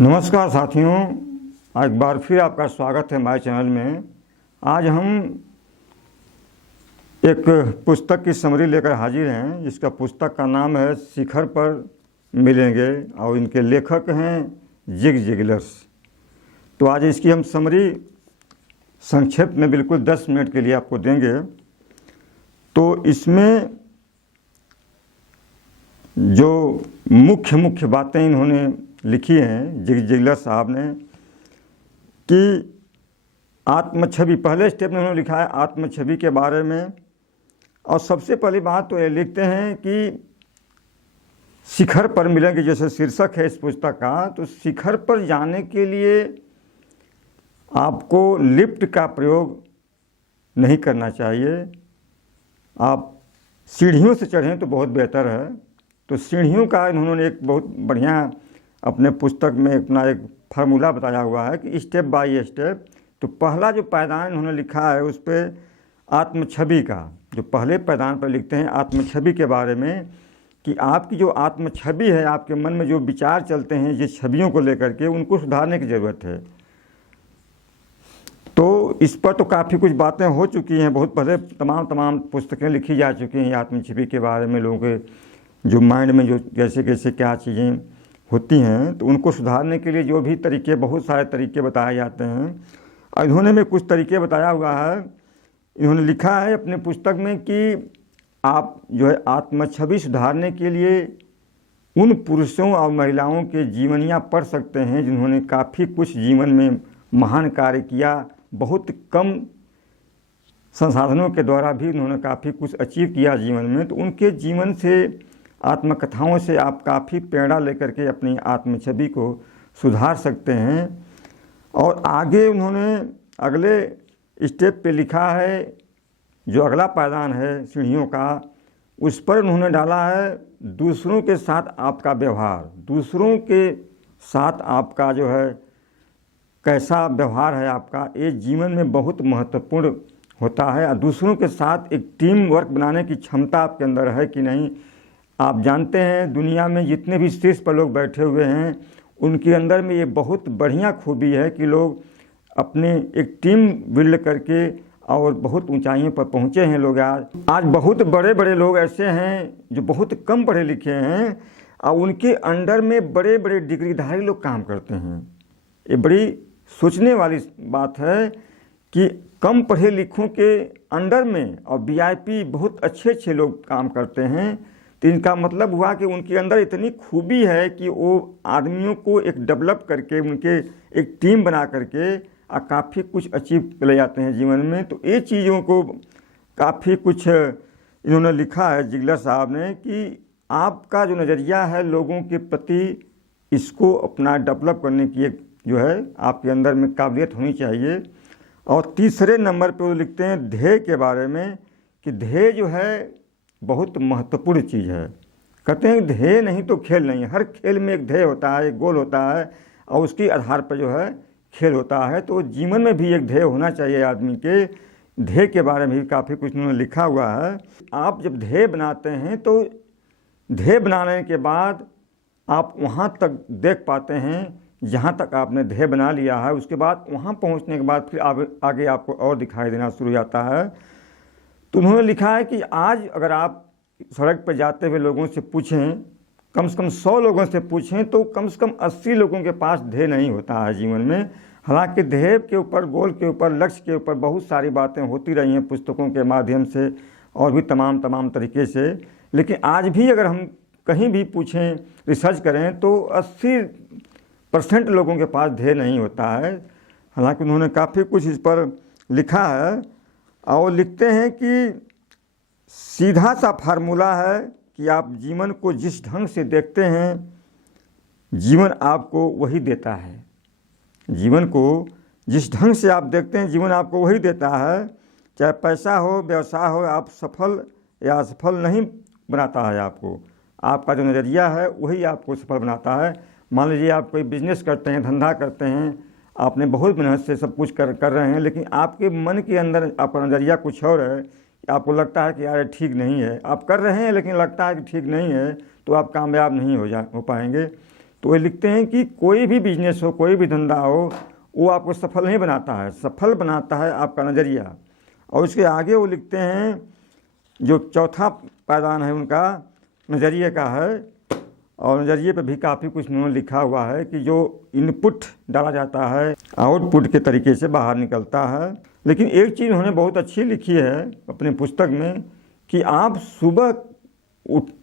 नमस्कार साथियों, एक बार फिर आपका स्वागत है हमारे चैनल में। आज हम एक पुस्तक की समरी लेकर हाजिर हैं, जिसका पुस्तक का नाम है शिखर पर मिलेंगे और इनके लेखक हैं जिग जिगलर्स। तो आज इसकी हम समरी संक्षेप में बिल्कुल 10 मिनट के लिए आपको देंगे। तो इसमें जो मुख्य बातें इन्होंने लिखी हैं जिग जिगलर साहब ने कि आत्मछवि, पहले स्टेप में उन्होंने लिखा है आत्मछवि के बारे में। और सबसे पहली बात तो ये लिखते हैं कि शिखर पर मिलेंगे, जैसे शीर्षक है इस पुस्तक का। तो शिखर पर जाने के लिए आपको लिफ्ट का प्रयोग नहीं करना चाहिए, आप सीढ़ियों से चढ़ें तो बहुत बेहतर है। तो सीढ़ियों का इन्होंने एक बहुत बढ़िया अपने पुस्तक में अपना एक फार्मूला बताया हुआ है कि स्टेप बाय स्टेप। तो पहला जो पायदान इन्होंने लिखा है उस पर आत्मछवि का, जो पहले पायदान पर लिखते हैं आत्मछवि के बारे में कि आपकी जो आत्मछवि है, आपके मन में जो विचार चलते हैं जिस छवियों को लेकर के, उनको सुधारने की ज़रूरत है। तो इस पर तो काफ़ी कुछ बातें हो चुकी हैं, बहुत पहले तमाम पुस्तकें लिखी जा चुकी हैं आत्मछवि के बारे में। लोगों के जो माइंड में जो कैसे क्या चीज़ें होती हैं, तो उनको सुधारने के लिए जो भी तरीके, बहुत सारे तरीके बताए जाते हैं। और इन्होंने में कुछ तरीके बताया हुआ है। इन्होंने लिखा है अपने पुस्तक में कि आप जो है आत्मछवि सुधारने के लिए उन पुरुषों और महिलाओं के जीवनियाँ पढ़ सकते हैं जिन्होंने काफ़ी कुछ जीवन में महान कार्य किया। बहुत कम संसाधनों के द्वारा भी उन्होंने काफ़ी कुछ अचीव किया जीवन में। तो उनके जीवन से, आत्मकथाओं से आप काफ़ी प्रेरणा लेकर के अपनी आत्मछवि को सुधार सकते हैं। और आगे उन्होंने अगले स्टेप पे लिखा है, जो अगला पायदान है सीढ़ियों का, उस पर उन्होंने डाला है दूसरों के साथ आपका व्यवहार। दूसरों के साथ आपका जो है कैसा व्यवहार है आपका, ये जीवन में बहुत महत्वपूर्ण होता है। और दूसरों के साथ एक टीम वर्क बनाने की क्षमता आपके अंदर है कि नहीं। आप जानते हैं दुनिया में जितने भी शीर्ष पर लोग बैठे हुए हैं, उनके अंदर में ये बहुत बढ़िया खूबी है कि लोग अपने एक टीम बिल्ड करके और बहुत ऊंचाइयों पर पहुंचे हैं लोग। आज बहुत बड़े लोग ऐसे हैं जो बहुत कम पढ़े लिखे हैं और उनके अंडर में बड़े डिग्रीधारी लोग काम करते हैं। ये बड़ी सोचने वाली बात है कि कम पढ़े लिखों के अंडर में और वीआईपी बहुत अच्छे लोग काम करते हैं। तो इनका मतलब हुआ कि उनके अंदर इतनी खूबी है कि वो आदमियों को एक डेवलप करके, उनके एक टीम बना करके काफ़ी कुछ अचीव ले जाते हैं जीवन में। तो ये चीज़ों को काफ़ी कुछ इन्होंने लिखा है जिगलर साहब ने कि आपका जो नज़रिया है लोगों के प्रति, इसको अपना डेवलप करने की एक जो है आपके अंदर में काबिलियत होनी चाहिए। और तीसरे नंबर पे वो लिखते हैं ध्येय के बारे में कि ध्येय जो है बहुत महत्वपूर्ण चीज़ है। कहते हैं ध्येय नहीं तो खेल नहीं। हर खेल में एक ध्येय होता है, एक गोल होता है और उसके आधार पर जो है खेल होता है। तो जीवन में भी एक ध्येय होना चाहिए आदमी के। ध्येय के बारे में भी काफ़ी कुछ उन्होंने लिखा हुआ है। आप जब ध्येय बनाते हैं तो ध्येय बनाने के बाद आप वहाँ तक देख पाते हैं जहाँ तक आपने ध्येय बना लिया है। उसके बाद वहाँ पहुँचने के बाद फिर आगे आपको और दिखाई देना शुरू हो जाता है। तो उन्होंने लिखा है कि आज अगर आप सड़क पर जाते हुए लोगों से पूछें, कम से कम 100 लोगों से पूछें, तो कम से कम 80 लोगों के पास ध्येय नहीं होता है जीवन में। हालांकि ध्येय के ऊपर, गोल के ऊपर, लक्ष्य के ऊपर बहुत सारी बातें होती रही हैं पुस्तकों के माध्यम से और भी तमाम तरीके से। लेकिन आज भी अगर हम कहीं भी पूछें, रिसर्च करें, तो 80% लोगों के पास ध्येय नहीं होता है। हालांकि उन्होंने काफ़ी कुछ इस पर लिखा है और लिखते हैं कि सीधा सा फार्मूला है कि आप जीवन को जिस ढंग से देखते हैं, जीवन आपको वही देता है। जीवन को जिस ढंग से आप देखते हैं, जीवन आपको वही देता है। चाहे पैसा हो, व्यवसाय हो, आप सफल या असफल नहीं बनाता है आपको। आपका जो नज़रिया है वही आपको सफल बनाता है। मान लीजिए आप कोई बिजनेस करते हैं, धंधा करते हैं, आपने बहुत मेहनत से सब कुछ कर रहे हैं, लेकिन आपके मन के अंदर आपका नज़रिया कुछ और है। आपको लगता है कि यार ठीक नहीं है, आप कर रहे हैं लेकिन लगता है कि ठीक नहीं है, तो आप कामयाब नहीं हो पाएंगे। तो ये लिखते हैं कि कोई भी बिजनेस हो, कोई भी धंधा हो, वो आपको सफल नहीं बनाता है, सफल बनाता है आपका नज़रिया। और उसके आगे वो लिखते हैं, जो चौथा पायदान है उनका नज़रिए का है, और नज़रिए पे भी काफ़ी कुछ उन्होंने लिखा हुआ है कि जो इनपुट डाला जाता है आउटपुट के तरीके से बाहर निकलता है। लेकिन एक चीज़ उन्होंने बहुत अच्छी लिखी है अपनी पुस्तक में कि आप सुबह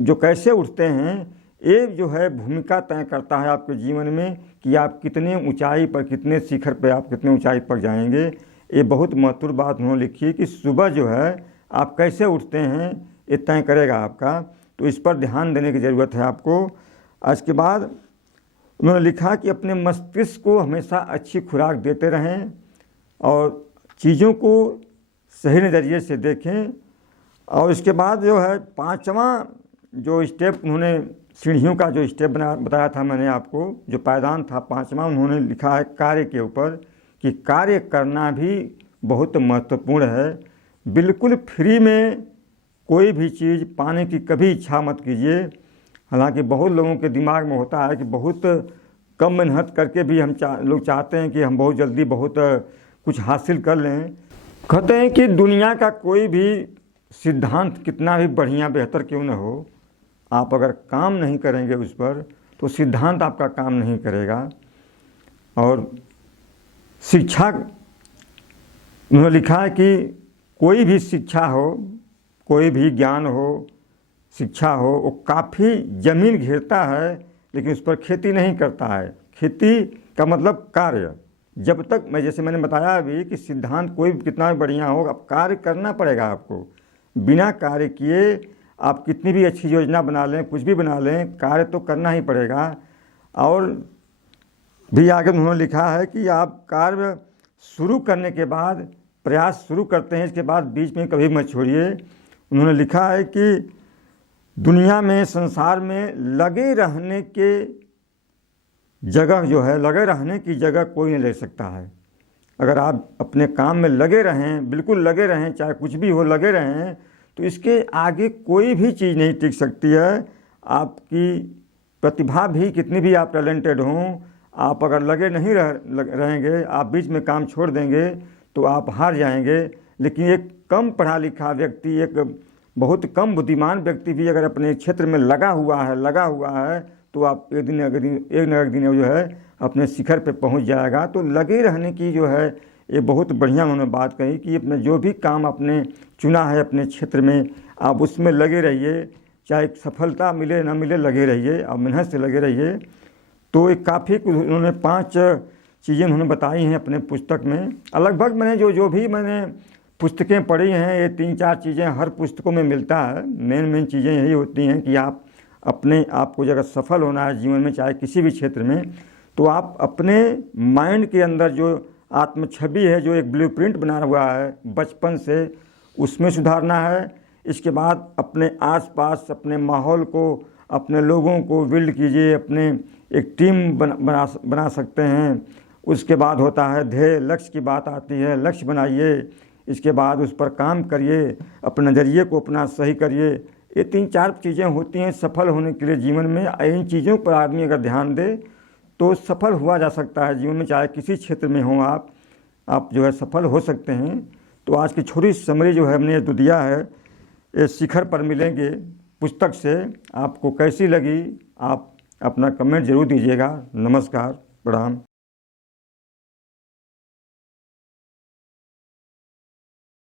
जो कैसे उठते हैं, ये जो है भूमिका तय करता है आपके जीवन में कि आप कितने ऊंचाई पर, कितने शिखर पर आप कितने ऊंचाई पर जाएंगे। ये बहुत महत्वपूर्ण बात उन्होंने लिखी है कि सुबह जो है आप कैसे उठते हैं ये तय करेगा आपका, तो इस पर ध्यान देने की ज़रूरत है आपको। इसके बाद उन्होंने लिखा कि अपने मस्तिष्क को हमेशा अच्छी खुराक देते रहें और चीज़ों को सही नज़रिए से देखें। और इसके बाद जो है पांचवा जो स्टेप उन्होंने, सीढ़ियों का जो स्टेप बताया था मैंने आपको, जो पायदान था पांचवा, उन्होंने लिखा है कार्य के ऊपर कि कार्य करना भी बहुत महत्वपूर्ण है। बिल्कुल फ्री में कोई भी चीज़ पाने की कभी इच्छा मत कीजिए। हालांकि बहुत लोगों के दिमाग में होता है कि बहुत कम मेहनत करके भी हम लोग चाहते हैं कि हम बहुत जल्दी बहुत कुछ हासिल कर लें। कहते हैं कि दुनिया का कोई भी सिद्धांत कितना भी बढ़िया बेहतर क्यों न हो, आप अगर काम नहीं करेंगे उस पर तो सिद्धांत आपका काम नहीं करेगा। और शिक्षा, उन्होंने लिखा है कि कोई भी शिक्षा हो, कोई भी ज्ञान हो, शिक्षा हो, वो काफ़ी ज़मीन घेरता है लेकिन उस पर खेती नहीं करता है। खेती का मतलब कार्य। जब तक जैसे मैंने बताया अभी कि सिद्धांत कोई कितना भी बढ़िया हो, अब कार्य करना पड़ेगा आपको। बिना कार्य किए आप कितनी भी अच्छी योजना बना लें, कुछ भी बना लें, कार्य तो करना ही पड़ेगा। और भी आगे उन्होंने लिखा है कि आप कार्य शुरू करने के बाद, प्रयास शुरू करते हैं, इसके बाद बीच में कभी मत छोड़िए। उन्होंने लिखा है कि दुनिया में, संसार में लगे रहने के जगह जो है, लगे रहने की जगह कोई नहीं ले सकता है। अगर आप अपने काम में लगे रहें, बिल्कुल लगे रहें, चाहे कुछ भी हो लगे रहें, तो इसके आगे कोई भी चीज़ नहीं टिक सकती है। आपकी प्रतिभा भी कितनी भी आप टैलेंटेड हों, आप अगर लगे नहीं रहेंगे, आप बीच में काम छोड़ देंगे तो आप हार जाएंगे। लेकिन एक कम पढ़ा लिखा व्यक्ति, एक बहुत कम बुद्धिमान व्यक्ति भी अगर अपने क्षेत्र में लगा हुआ है तो आप एक न एक दिन जो है अपने शिखर पे पहुंच जाएगा। तो लगे रहने की जो है ये बहुत बढ़िया उन्होंने बात कही कि अपने जो भी काम आपने चुना है अपने क्षेत्र में, आप उसमें लगे रहिए, चाहे सफलता मिले ना मिले, लगे रहिए, आप मेहनत से लगे रहिए। तो एक काफ़ी उन्होंने 5 चीज़ें उन्होंने बताई हैं अपने पुस्तक में। लगभग मैंने जो भी मैंने पुस्तकें पढ़ी हैं, ये 3-4 चीज़ें हर पुस्तकों में मिलता है। मेन चीज़ें यही होती हैं कि आप अपने आप को अगर सफल होना है जीवन में, चाहे किसी भी क्षेत्र में, तो आप अपने माइंड के अंदर जो आत्म छवि है, जो एक ब्लूप्रिंट बना हुआ है बचपन से, उसमें सुधारना है। इसके बाद अपने आसपास, अपने माहौल को, अपने लोगों को बिल्ड कीजिए, अपने एक टीम बना सकते हैं। उसके बाद होता है ध्येय, लक्ष्य की बात आती है, लक्ष्य बनाइए। इसके बाद उस पर काम करिए, अपने नज़रिए को अपना सही करिए। ये 3-4 चीज़ें होती हैं सफल होने के लिए जीवन में। इन चीज़ों पर आदमी अगर ध्यान दे तो सफल हुआ जा सकता है जीवन में, चाहे किसी क्षेत्र में हो आप जो है सफल हो सकते हैं। तो आज की छोटी समरी जो है हमने तो दिया है, ये शिखर पर मिलेंगे पुस्तक से। आपको कैसी लगी आप अपना कमेंट ज़रूर दीजिएगा। नमस्कार, प्रणाम।